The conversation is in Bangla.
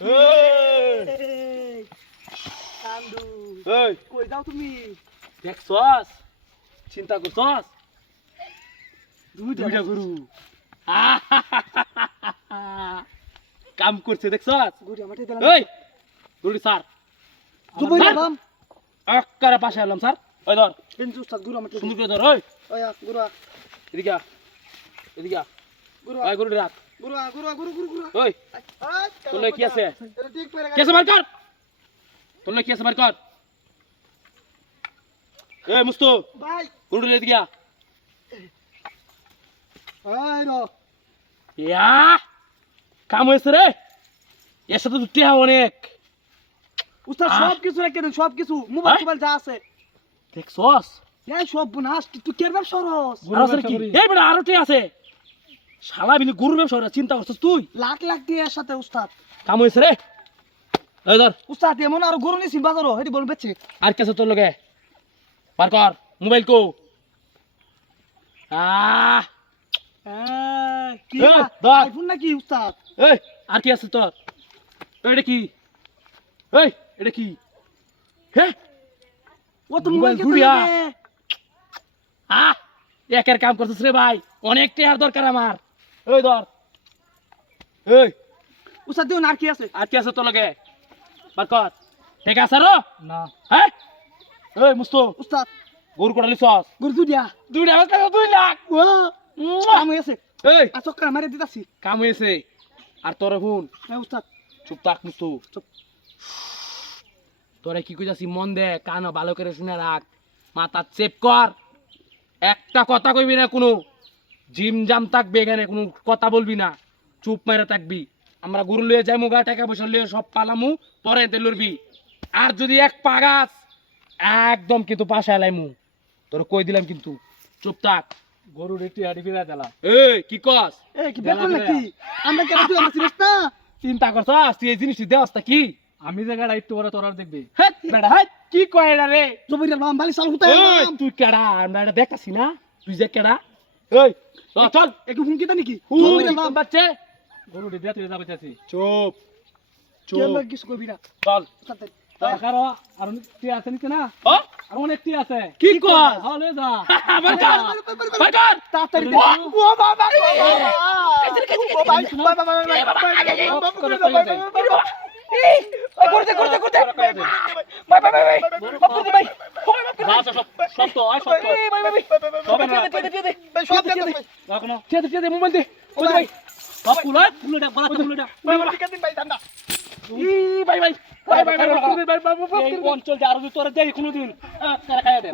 এই কান্দু এই কই যাও তুমি দেখছস চিন্তা করছস দুইটা দুইটা গরু কাম করছে দেখছস গুড়ি আমাকে দিলাম এই গরুটি স্যার দুবই দিলাম আকারে পাশে এলাম স্যার ওই ধর কিন্তু উস্তাদ গুড়ি আমাকে সুন্দর করে ধর ওই ওয়া গুড়া এদিকে এদিকে গুড়া ওই গরুটি রাখ গুড়া গুড়া গুড়া গুড়া ওই তোর কি আছে এটা ঠিক করে কি আছে বার কর তোর কি আছে বার কর এই মুস্তু ভাই গরুটি এদিকে এই রো ইয়া কাম হয়েছে রে এর সাথে তো টিহা অনেক উস্তাদ সব কিছু রেখে দেন সব কিছু মোবাইল টোবাইল যা আছে দেখছস এই সব বুনাস তুই কের ব্যবসা করস আর আছে কি এই বেটা আরো টি আছে শালা বিলি গরুর ব্যবসা চিন্তা করছস তুই লাখ লাখ দিয়ে এর সাথে উস্তাদ কাম হয়েছে রে এই ধর উস্তাদ এমন আর গরু নিছি বাজারও হেডি বল বেচে আর কেসে তোর লগে বার কর মোবাইল কো কি এ, ধর। আইফোন নাকি উস্তাদ এই আর কি আছে তোর এটা কি এই এটা কি হে ও তো মোবাইল মোবাইল কে ঘুরিয়া। তুই একের কাম করছিস রে ভাই অনেক টিহার দরকার আমার ওই ধর এই উস্তাদ দিও না আর কি আছে আর কি আছে তোর লগে বার কর ঠিক আছে রো না হ্যাঁ এই মুস্তু উস্তাদ গরু কোটা লিছস গরু দুইটা 2 লাখ 2 লাখ ও কাম হয়েছে এই আর চক্কর মারে দিতাছি কাম হয়েছে আর তোর হুন হ্যাঁ উস্তাদ চুপ থাক মুস্তু চুপ। তোরে কি কইতাছি মন দে কান ভালো করে শুনে রাখ মাথা চেপ কর একটা কথা কইবি না কোনো জিম জাম থাকবে এখানে কোনো কথা বলবি না চুপ মেরে থাকবি আমরা গরু লয়ে যাইমু গা টাকা পয়সা লয়ে সব পালামু পরে তে লড়বি আর যদি এক পাগাস একদম কিন্তু পাশে লাইমু তোর কই দিলাম কিন্তু চুপ থাক গরু একটি আড়ি ফিরা দিলাম এই কি কস এই কি বেকল নাকি আমরা কেন তুই আমার চিনিস না চিন্তা করছস তুই এই জিনিসটি দেওয়াস তা কি আমি জায়গাটা একটু পরে তোর দেখবি হেট বেটা হেট কি কয় এটা রে জমির নাম বালি সাল হুতাই এই তুই কেডা আমরা এটা দেখাছি না তুই যে কেডা এই চল একটু হুমকি দা নাকি জমির জমির নাম নাম বাচ্চা গরু দিয়ে তুই যাবে চাচ্ছি চুপ কেন কিছু কইবি না চল উস্তাদ দরকার আর টি আছে নাকি না ও আর অনেক টি আছে কি কস হ্যাঁ লয়ে যা বার কর বার কর তাড়াতাড়ি ও বাবা করতে করতে করতে বাই বাই বাই করতে ভাই আচ্ছা সব তো আয় সব তো সব না সব দেখতে এখনো তে মোবাইল দে ওই ভাই সব ফুলটা বলা তো ফুলটা ই ভাই ভাই ভাই ভাই ভাই এই অঞ্চল যে আরো তোর দেই কোনোদিন তারা খাইয়া দে